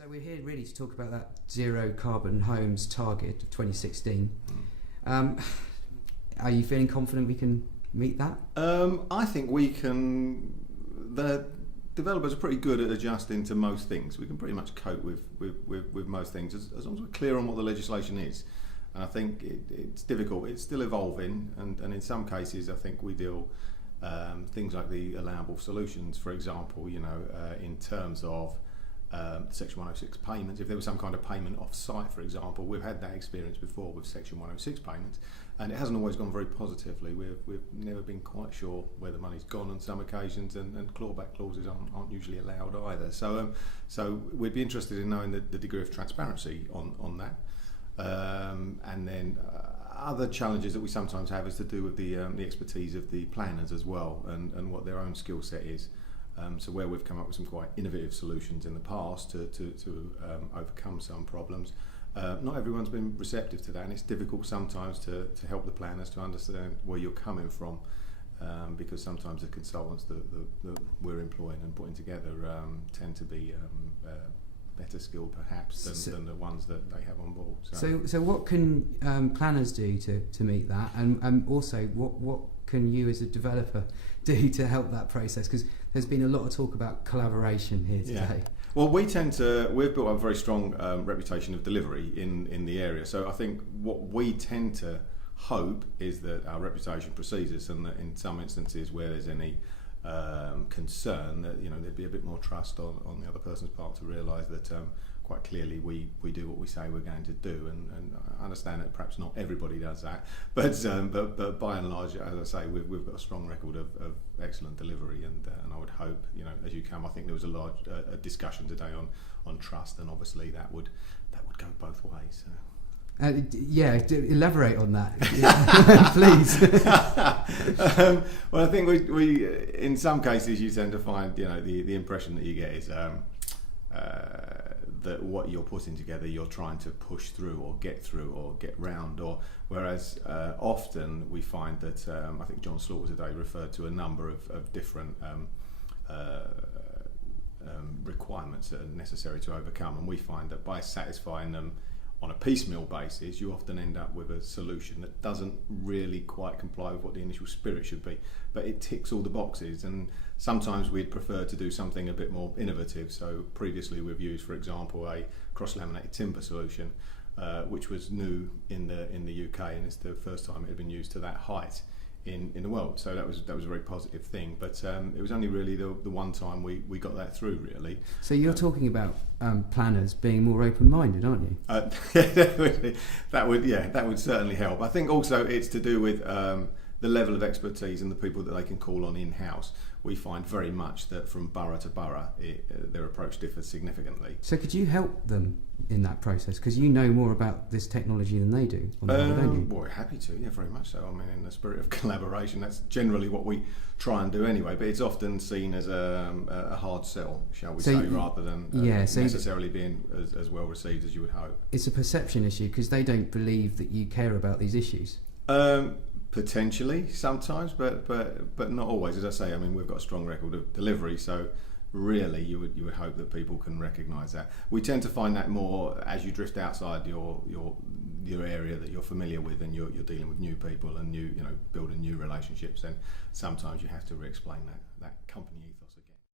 So we're here really to talk about that zero carbon homes target of 2016. Are you feeling confident we can meet that? I think we can. The developers are pretty good at adjusting to most things. We can pretty much cope with most things as long as we're clear on what the legislation is. And I think it's difficult. It's still evolving, and in some cases I think we deal things like the allowable solutions, for example, in terms of Section 106 payments. If there was some kind of payment off-site, for example, we've had that experience before with Section 106 payments, and it hasn't always gone very positively. We've never been quite sure where the money's gone on some occasions, and clawback clauses aren't usually allowed either. So we'd be interested in knowing the degree of transparency on that. And then other challenges that we sometimes have is to do with the expertise of the planners as well, and what their own skill set is. So where we've come up with some quite innovative solutions in the past to overcome some problems, not everyone's been receptive to that, and it's difficult sometimes to help the planners to understand where you're coming from, because sometimes the consultants that we're employing and putting together tend to be better skilled perhaps than the ones that they have on board. So what can planners do to meet that, and also what can you as a developer do to help that process? Because there's been a lot of talk about collaboration here today. Yeah. Well, we've built up a very strong reputation of delivery in the area. So I think what we tend to hope is that our reputation precedes us, and that in some instances where there's any concern, that there'd be a bit more trust on the other person's part to realise that quite clearly we do what we say we're going to do, and I understand that perhaps not everybody does that, but by and large, as I say, we've got a strong record of excellent delivery, and I would hope, as you come, I think there was a large discussion today on trust, and obviously that would go both ways. Elaborate on that, please. Well, I think we in some cases you tend to find the impression that you get is that what you're putting together you're trying to push through or get round, or whereas often we find that I think John Slaughter today referred to a number of different requirements that are necessary to overcome, and we find that by satisfying them on a piecemeal basis, you often end up with a solution that doesn't really quite comply with what the initial spirit should be, but it ticks all the boxes. And sometimes we'd prefer to do something a bit more innovative. So previously we've used, for example, a cross-laminated timber solution, which was new in the UK, and it's the first time it had been used to that height in the world. So that was a very positive thing, but it was only really the one time we got that through, really. So you're talking about planners being more open-minded, aren't you? That would certainly help. I think also it's to do with the level of expertise and the people that they can call on in-house. We find very much that from borough to borough, their approach differs significantly. So could you help them in that process? Because you know more about this technology than they do, don't you? Well, we're happy to, very much so. I mean, in the spirit of collaboration, that's generally what we try and do anyway, but it's often seen as a hard sell, shall we say, rather than necessarily being as well received as you would hope. It's a perception issue because they don't believe that you care about these issues. Potentially, sometimes, but not always. As I say, I mean, we've got a strong record of delivery, so really you would hope that people can recognise that. We tend to find that more as you drift outside your area that you're familiar with, and you're dealing with new people and building new relationships, and sometimes you have to re-explain that company